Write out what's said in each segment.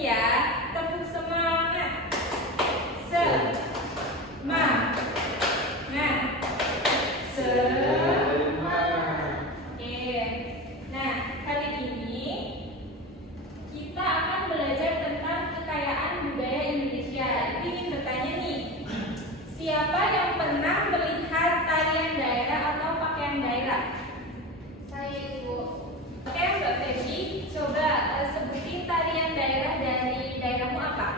ya. Tepuk semangat. Semangat. Oke. Nah, kali ini kita akan belajar tentang kekayaan budaya Indonesia. Jadi ingin bertanya nih, siapa yang pernah melihat tarian daerah atau pakaian daerah? Saya Ibu. Oke, Mbak Feby, coba sebutin tarian daerah dari daerahmu apa?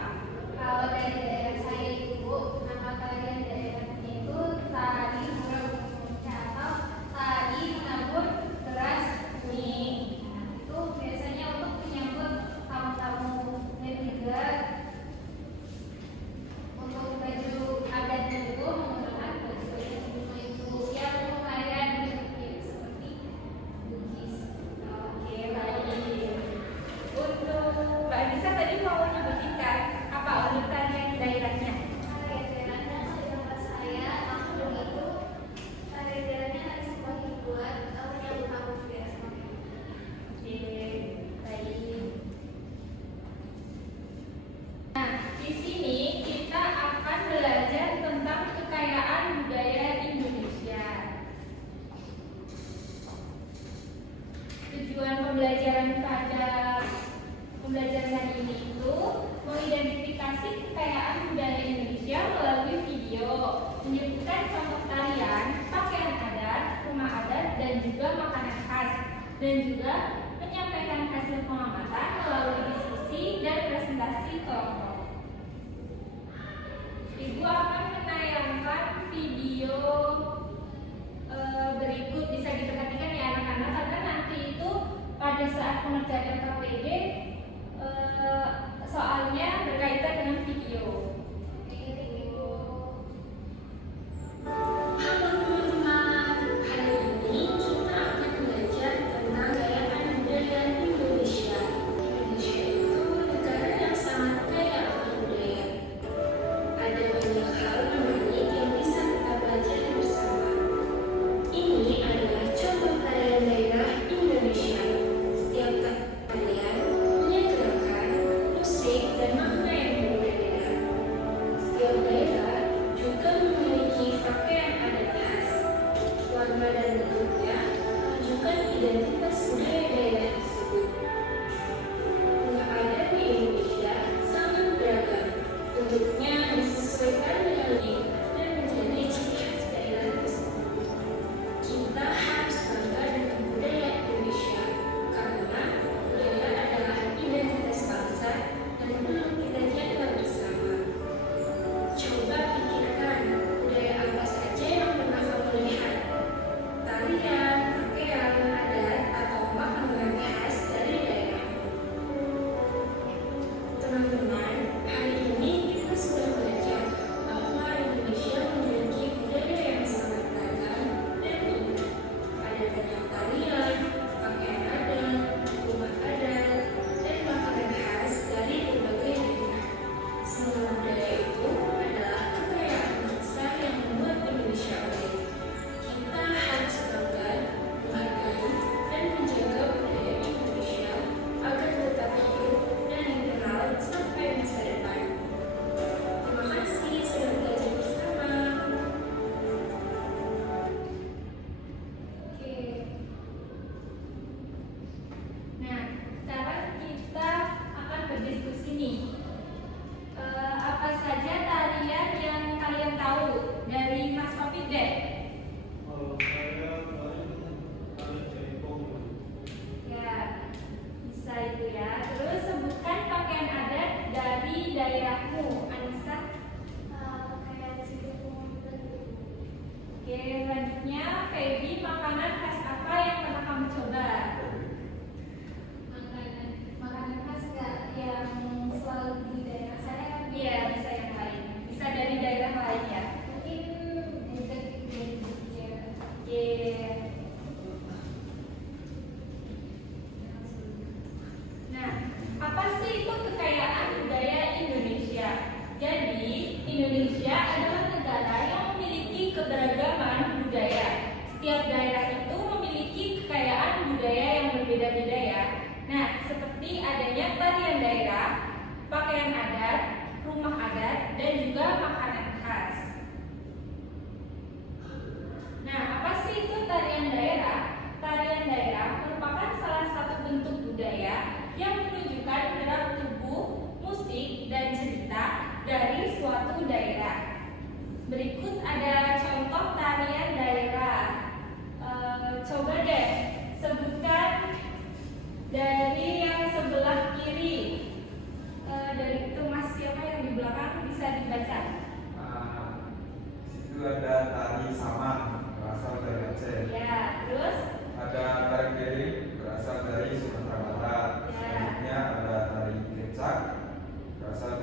Kalau dari daerah saya Ibu, nama tarian daerahnya itu tari Murai atau tari menabur beras kuning. Itu biasanya untuk menyambut tamu-tamu dan juga untuk baju adatnya itu menggunakan baju-baju itu yang lumayan seperti bugis. Oke, baik. Untuk Mbak Anissa tadi mau nyebutin kan apa untuk tarian daerahnya? Tarian daerahnya seingat saya langsung itu tarian daerahnya ada sebuah hiburan menyambut tamu biasa. Oke, baik. Nah, di sini kita akan belajar tentang kekayaan budaya Indonesia. Tujuan pembelajaran pada pembelajaran hari ini itu mengidentifikasi kekayaan budaya Indonesia melalui video, menyebutkan contoh tarian, pakaian adat, rumah adat, dan juga makanan khas, dan juga menyampaikan hasil pengamatan melalui diskusi dan presentasi kelompok. Ibu akan menayangkan video berikut, bisa diperhatikan ya anak-anak, karena nanti itu pada saat pengerjaan KPD soalnya berkaitan dengan video. Halo teman-teman, hari ini kita akan belajar tentang kekayaan budaya Indonesia. Indonesia itu negara yang sangat kaya akan budaya. Ada banyak hal menarik yang bisa kita pelajari bersama. Ini adalah contoh tarian daerah Indonesia. Setiap tarian punya gerakan, musik, dan makna yang berbeda. Setiap daerah juga memiliki pakaian adat khas. Warna dan bentuknya menunjukkan identitas budaya daerah tersebut. Rumah adat di Indonesia sangat beragam. Bentuknya disesuaikan dengan lingkungan dan menjadi ciri khas daerah tersebut. Kita harus bangga dengan budaya Indonesia karena budaya adalah identitas bangsa dan perlu kita jaga bersama. Coba pikirkan budaya apa saja yang pernah kamu lihat. Tarian, pakaian adat, atau makanan khas dari daerahmu. Teman-teman, hari ini kita sudah belajar bahwa Indonesia memiliki budaya yang sangat beragam dan unik. Ada banyak tarian, pakaian adat, rumah adat, dan makanan khas dari berbagai daerah. Semua budaya itu adalah kekayaan bangsa yang membuat Indonesia unik. Kita harus bangga, menghargai, dan menjaga budaya Indonesia agar tetap hidup dan dikenal sampai masa depan. Terima kasih sudah belajar bersama. Oke. Nah, sekarang kita akan berdiskusi nih. Apa saja tarian yang kalian tahu dari Mas Taufik deh? Kalau saya paling jaipong. Ya, bisa itu ya. Terus sebutkan pakaian adat dari daerahmu, Anissa. Kayak situ dan Oke, selanjutnya Feby, makanan khas apa yang pernah kamu coba? makanan khas nggak yang selalu di daerah saya. Iya, bisa yang lain. Bisa dari daerah lain ya. Mungkin dari Jogja. Oke. Nah, apa sih itu kekayaan budaya Indonesia?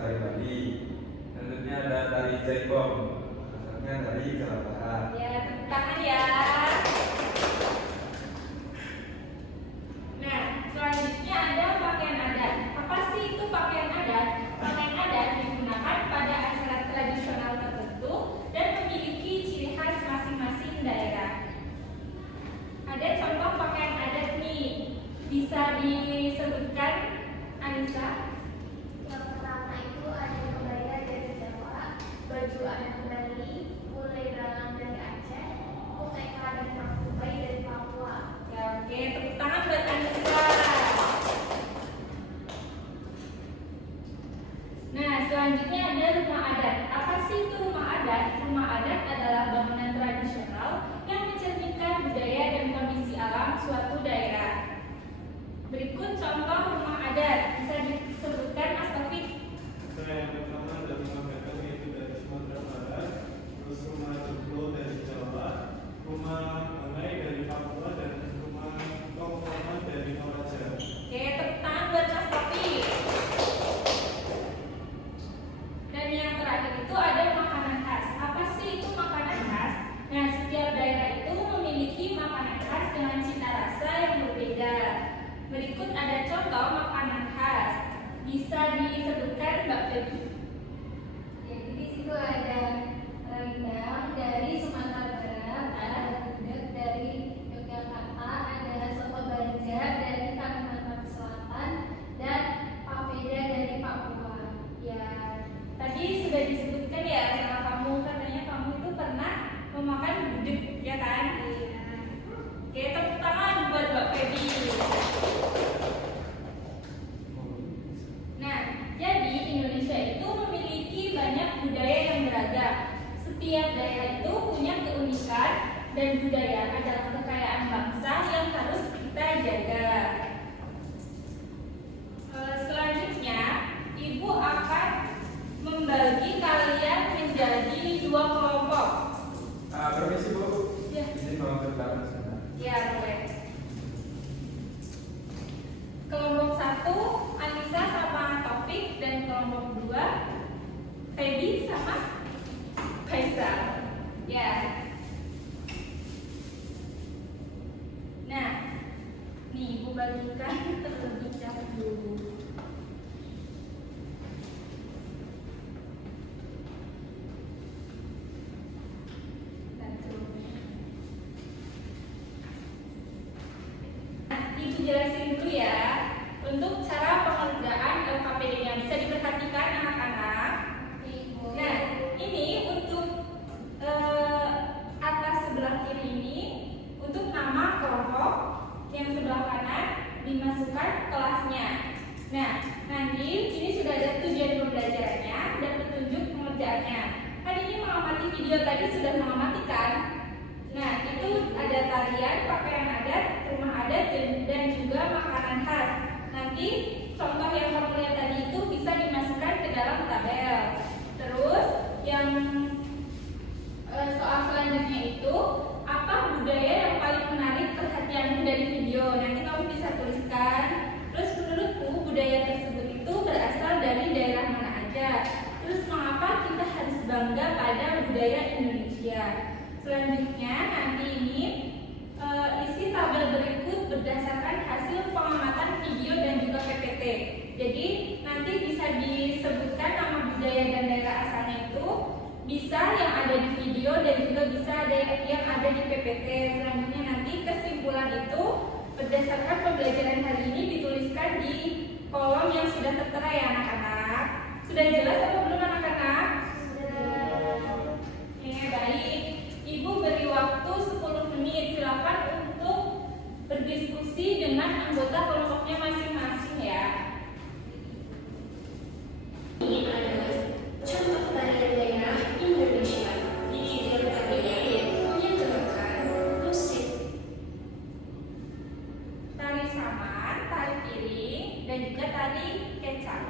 dari Bali. Selanjutnya ada tari jaipong, asalnya dari Jawa Barat. Ya, tepuk tangan ya. Nah, selanjutnya ada pakaian adat. Apa sih itu pakaian adat? Pakaian adat digunakan pada acara tradisional tertentu dan memiliki ciri khas masing-masing daerah. Ada contoh pakaian adat nih, bisa disebutkan Anissa? Yang pertama itu ada kebaya dari Jawa, baju adat Bali, mulai dalam dari Aceh, koteka dan Mangkubai dari Papua. Ya, oke, tepuk tangan buat Anissa. Nah, selanjutnya ada rumah adat. Apa sih itu rumah adat? Rumah adat adalah bangunan tradisional yang mencerminkan budaya dan kondisi alam suatu daerah. Berikut contoh rumah adat, bisa disebutkan Mas Taufik. Yang pertama ada rumah Gadang yaitu dari Sumatera Barat, terus rumah Joglo dari Jawa, rumah Banggai dari Papua, dan rumah Tongkongan dari Toraja. Oke, tepuk tangan buat Mas Taufik. Dan yang terakhir itu ada makanan khas. Apa sih itu makanan khas? Nah, setiap daerah itu memiliki makanan khas dengan cita rasa yang berbeda. Berikut ada contoh makanan khas. Bisa disebutkan Mbak Feby? Jadi di situ ada rendang dari Sumatera Barat, ada gudeg dari Yogyakarta, ada soto Banjar dari Kalimantan Selatan, dan papeda dari Papua. Ya, tadi sudah disebutkan ya sama kamu, katanya kamu itu pernah memakan gudeg, ya kan? Iya. Oke, tepuk tangan buat Mbak Feby. Nah, jadi Indonesia itu memiliki banyak budaya yang beragam. Setiap daerah itu punya keunikan dan budaya adalah kekayaan bangsa yang harus kita jaga. Selanjutnya, Ibu akan membagi kalian menjadi 2 kelompok. Permisi Bu, Ya. izin mau ke belakang sebentar. Ya, boleh. Kelompok 1, Anissa sama Taufik, dan kelompok 2, Feby sama Faisal. Ya. Nah, nih Ibu bagikan terlebih dahulu. Ibu jelasin dulu ya untuk cara pengerjaan LKPD-nya. Bisa diperhatikan anak-anak. Ibu. Nah, ini untuk atas sebelah kiri ini untuk nama kelompok, yang sebelah kanan dimasukkan kelasnya. Nah, nanti ini sudah ada tujuan pembelajarannya dan petunjuk pengerjaannya. Kan ini mengamati video tadi sudah mengamati kan? Nah, itu ada tarian, pakaian adat, rumah adat, dan juga makanan khas. Nanti contoh yang kamu lihat tadi itu bisa dimasukkan ke dalam tabel. Terus yang soal selanjutnya itu apa budaya yang paling menarik perhatianmu dari video? Nanti kamu bisa tuliskan. Terus menurutmu budaya tersebut itu berasal dari daerah mana aja? Terus mengapa kita harus bangga pada budaya Indonesia? Selanjutnya nanti ini isi tabel berikut berdasarkan hasil pengamatan video dan juga PPT. Jadi nanti bisa disebutkan nama budaya dan daerah asalnya itu, bisa yang ada di video dan juga bisa ada yang ada di PPT. Selanjutnya nanti kesimpulan itu berdasarkan pembelajaran hari ini dituliskan di kolom yang sudah tertera ya anak-anak. Sudah jelas atau belum anak-anak? Ya, baik. Ibu beri waktu 10 menit, silakan untuk berdiskusi dengan anggota kelompoknya masing-masing ya. Ini adalah contoh tarian daerah Indonesia. Setiap tarian punya gerakan musik. Tari saman, tari piring, dan juga tari kecak.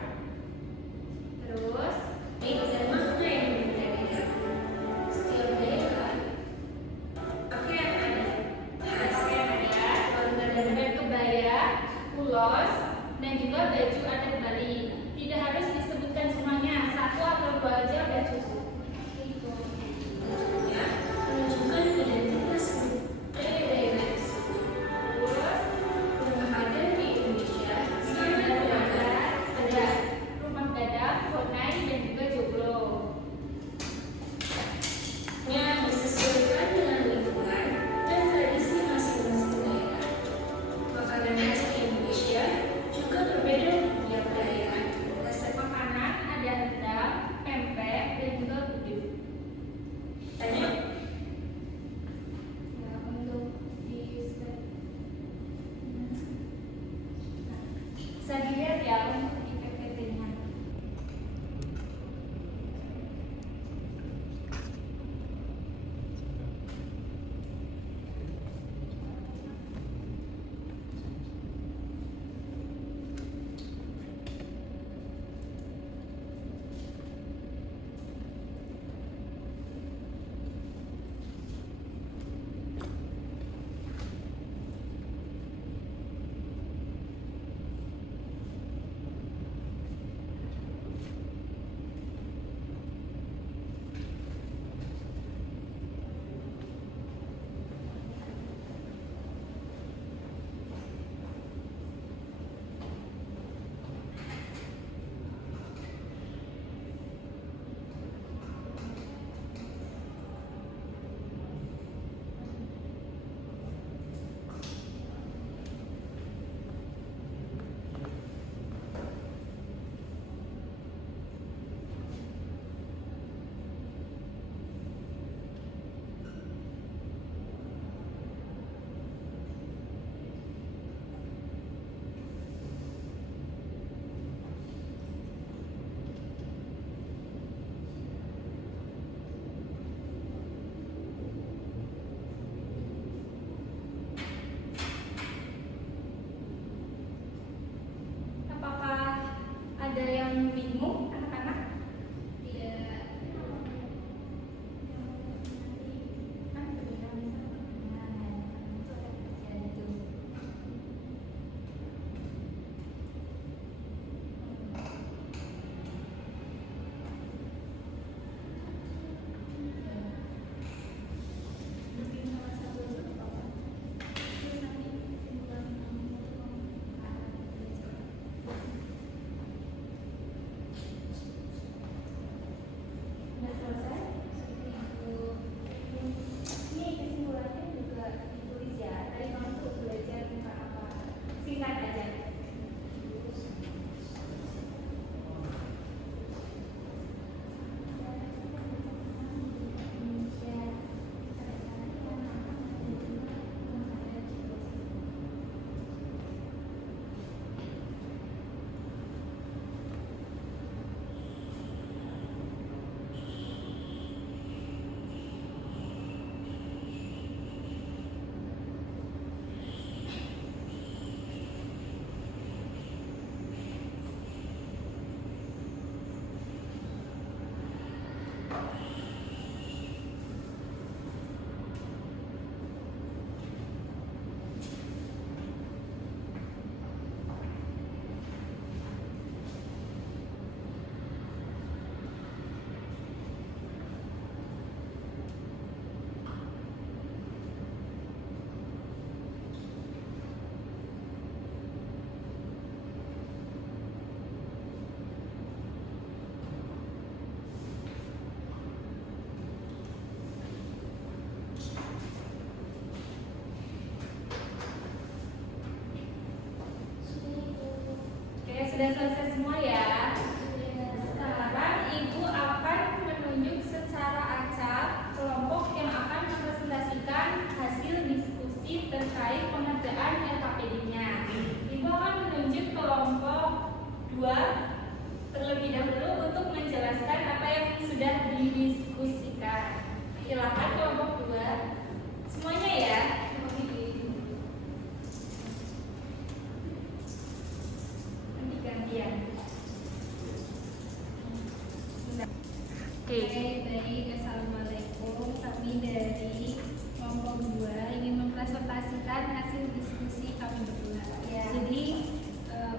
Oke. Baik, assalamualaikum. Kami dari kelompok 2 ingin mempresentasikan hasil diskusi kami berdua. Jadi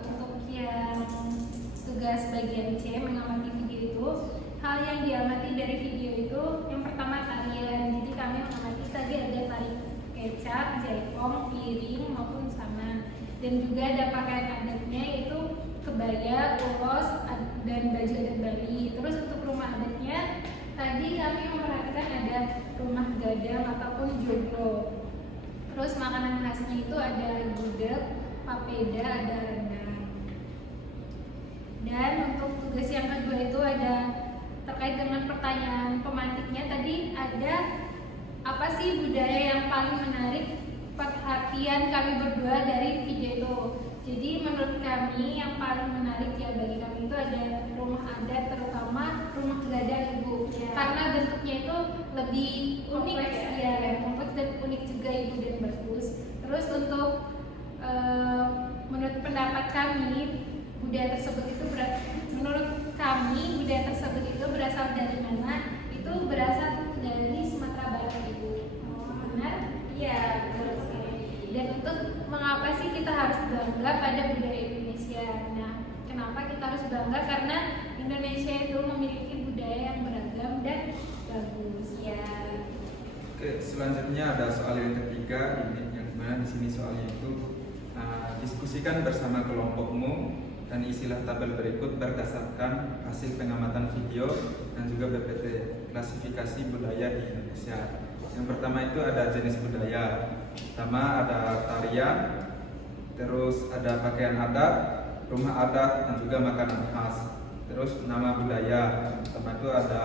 untuk yang tugas bagian C mengamati video itu, hal yang diamati dari video itu yang pertama tarian. Jadi kami mengamati tadi ada tari kecap, jaipong, piring maupun saman, dan juga ada pakaian adatnya yaitu kebaya, ulos, dan baju adat Bali. Terus untuk rumah adatnya tadi kami memperhatikan ada rumah gadang ataupun joglo. Terus makanan khasnya itu ada gudeg, papeda, ada rendang. Dan untuk tugas yang kedua itu ada terkait dengan pertanyaan pemantiknya. Tadi ada apa sih budaya yang paling menarik perhatian kami berdua dari video itu. Jadi menurut kami yang paling menarik ya bagi kami itu ada rumah adat, terutama rumah gadang Ibu. Karena bentuknya itu lebih unik kompleks dan unik juga Ibu, dan bagus. Terus untuk menurut pendapat kami budaya tersebut itu berasal dari mana? Itu berasal dari Sumatera Barat Ibu. Benar? Iya, betul sekali. Dan untuk mengapa sih kita harus bangga pada budaya Indonesia? Nah, kenapa kita harus bangga? Karena Indonesia itu memiliki budaya yang beragam dan bagus. Ya. Oke, selanjutnya ada soal yang ketiga, ini yang mana di sini soalnya itu diskusikan bersama kelompokmu dan isilah tabel berikut berdasarkan hasil pengamatan video dan juga BPT klasifikasi budaya di Indonesia. Yang pertama itu ada jenis budaya. Pertama ada tarian, terus ada pakaian adat, rumah adat, dan juga makanan khas. Terus nama budaya. Pertama itu ada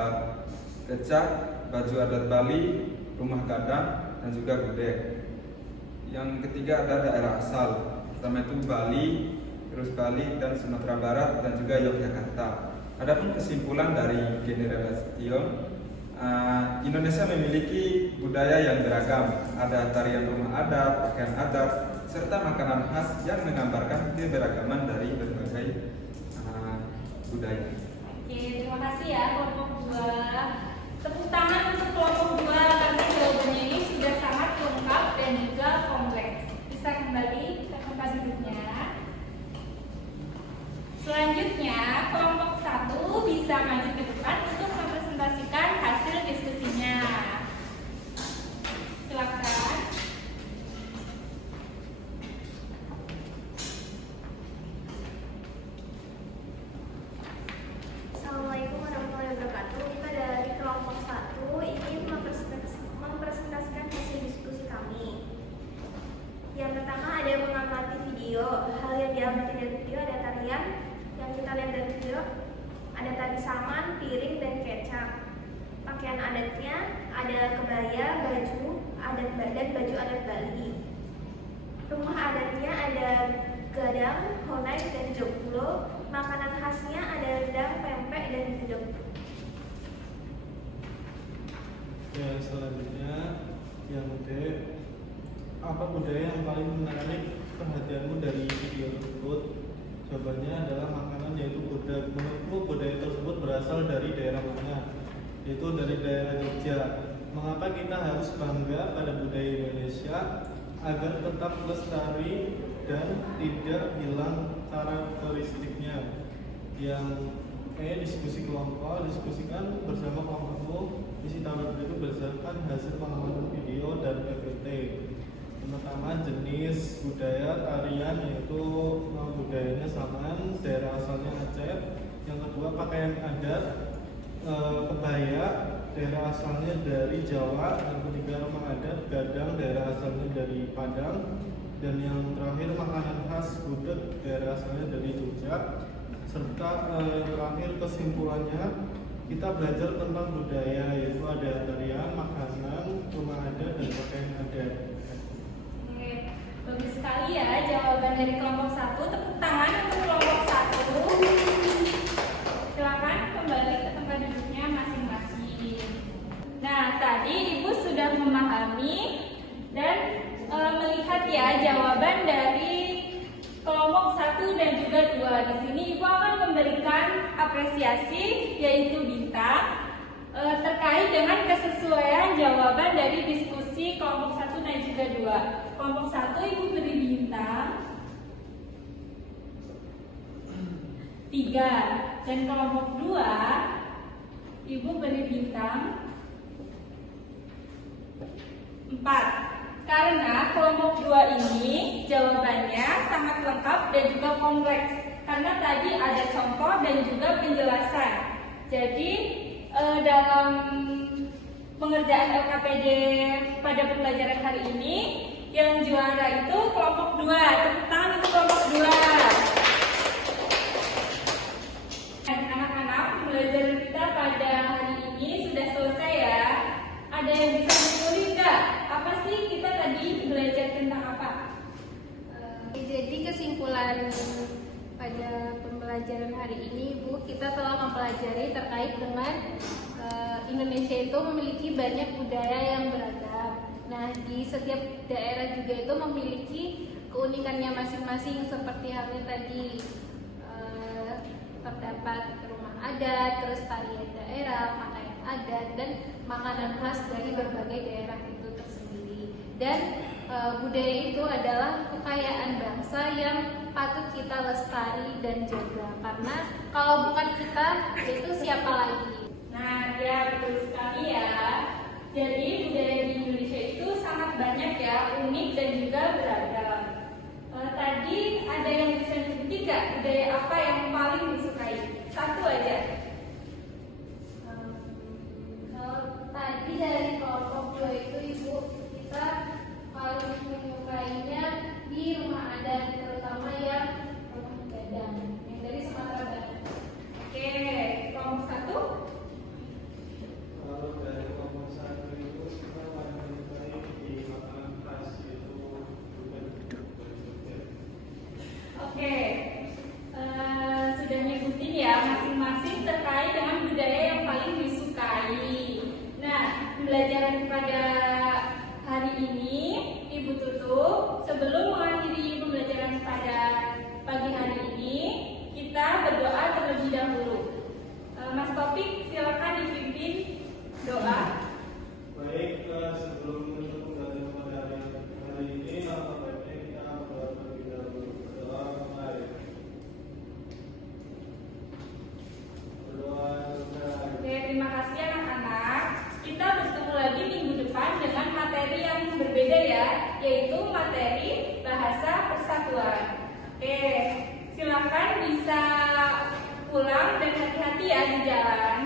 kecap, baju adat Bali, rumah gadang, dan juga gudeg. Yang ketiga ada daerah asal. Pertama itu Bali, terus Bali dan Sumatera Barat, dan juga Yogyakarta. Adapun kesimpulan dari generalisation, Indonesia memiliki budaya yang beragam. Ada tarian rumah adat, pakaian adat, serta makanan khas yang menggambarkan keberagaman dari berbagai budaya. Oke, terima kasih ya kelompok 2. Tepuk tangan untuk kelompok 2 karena jawabannya ini sudah sangat lengkap dan juga kompleks. Bisa kembali ke tempat duduknya. Selanjutnya, kelompok 1 bisa maju ke depan untuk mempresentasikan hasil diskusinya. Silakan. Assalamualaikum warahmatullahi wabarakatuh. Kita dari kelompok 1 ingin mempresentasikan hasil diskusi kami. Yang pertama ada mengamati video. Hal yang diamati dari video ada tarian. Yang kita lihat dari video ada tari saman, piring, dan kecap. Pakaian adatnya ada kebaya, baju adat dan baju adat Bali. Rumah adatnya ada gadang, honai, dan joglo. Makanan khasnya ada rendang, pempek, dan gudeg. Ya, selanjutnya yang D, apa budaya yang paling menarik perhatianmu dari video tersebut? Jawabannya adalah makanan, yaitu gudeg. Menurutmu budaya tersebut berasal dari daerah mana? Yaitu dari daerah Jogja. Mengapa kita harus bangga pada budaya Indonesia agar tetap lestari dan tidak hilang karakteristiknya? Yang diskusi kelompok, diskusikan bersama kelompokmu. Isi tabel berikut berdasarkan hasil pengamatan video dan PPT. Yang pertama jenis budaya tarian, yaitu budayanya saman, daerah asalnya Aceh. Yang kedua pakaian adat, kebaya, daerah asalnya dari Jawa. Yang ketiga rumah adat gadang, daerah asalnya dari Padang. Dan yang terakhir makanan khas gudeg, daerah asalnya dari Jogja. Serta yang terakhir kesimpulannya kita belajar tentang budaya, yaitu ada tarian, makanan, rumah adat, dan pakaian adat. Oke, bagus sekali ya jawaban dari kelompok 1. Tepuk tangan untuk kelompok 1. Silakan kembali ke tempat duduknya masing-masing. Nah, tadi Ibu sudah memahami dan melihat ya jawaban dari kelompok 1 dan juga 2. Di sini Ibu akan memberikan apresiasi, yaitu bintang, terkait dengan kesesuaian jawaban dari diskusi kelompok 1 dan juga 2. Kelompok 1 Ibu beri bintang 3, dan kelompok 2 Ibu beri bintang 4. Karena kelompok 2 ini jawabannya sangat lengkap dan juga kompleks, karena tadi ada contoh dan juga penjelasan. Jadi dalam pengerjaan LKPD pada pembelajaran hari ini, yang juara itu kelompok 2. Tepuk tangan untuk kelompok 2. Anak-anak, pembelajaran kita pada hari ini sudah selesai ya. Ada yang bisa ditulis nggak? Apa sih kita tadi belajar tentang apa? Jadi kesimpulan pada pembelajaran hari ini, Bu, kita telah mempelajari terkait dengan Indonesia itu memiliki banyak budaya yang beragam. Nah, di setiap daerah juga itu memiliki keunikannya masing-masing, seperti halnya tadi terdapat rumah adat, terus tarian daerah, pakaian adat, dan makanan khas dari berbagai daerah itu tersendiri. Dan budaya itu adalah kekayaan bangsa yang patut kita lestari dan jaga, karena kalau bukan kita, itu siapa lagi? Nah, ya betul sekali ya. Jadi budaya di Indonesia itu sangat banyak ya, unik dan juga beragam. Tadi ada yang bisa disebut nggak budaya apa yang paling disukai? Satu aja. Kalau tadi dari kelompok 2 itu, Ibu, kita paling menyukainya di rumah adat, terutama yang rumah gadang yang dari Sumatera Barat. Oke, kelompok 1. Kalau dari kelompok 1 itu kita paling menyukai di makanan khas yaitu bukan. Oke, sudah nyebutin ya masing-masing terkait dengan budaya yang paling disukai. Nah, pembelajaran pada hari ini Ibu tutup. Sebelum mengakhiri pembelajaran pada pagi hari ini, kita berdoa terlebih dahulu. Mas Taufik, silakan dipimpin doa. Baik, sebelum menutup pembelajaran pada hari ini, langkah baiknya kita berdoa terlebih dahulu. Berdoa kembali. Berdoa kembali. Oke, terima kasih anak-anak. Kita bertemu lagi minggu depan dengan materi yang berbeda ya, yaitu materi bahasa persatuan. Oke, silakan bisa pulang dan hati-hati ya di jalan.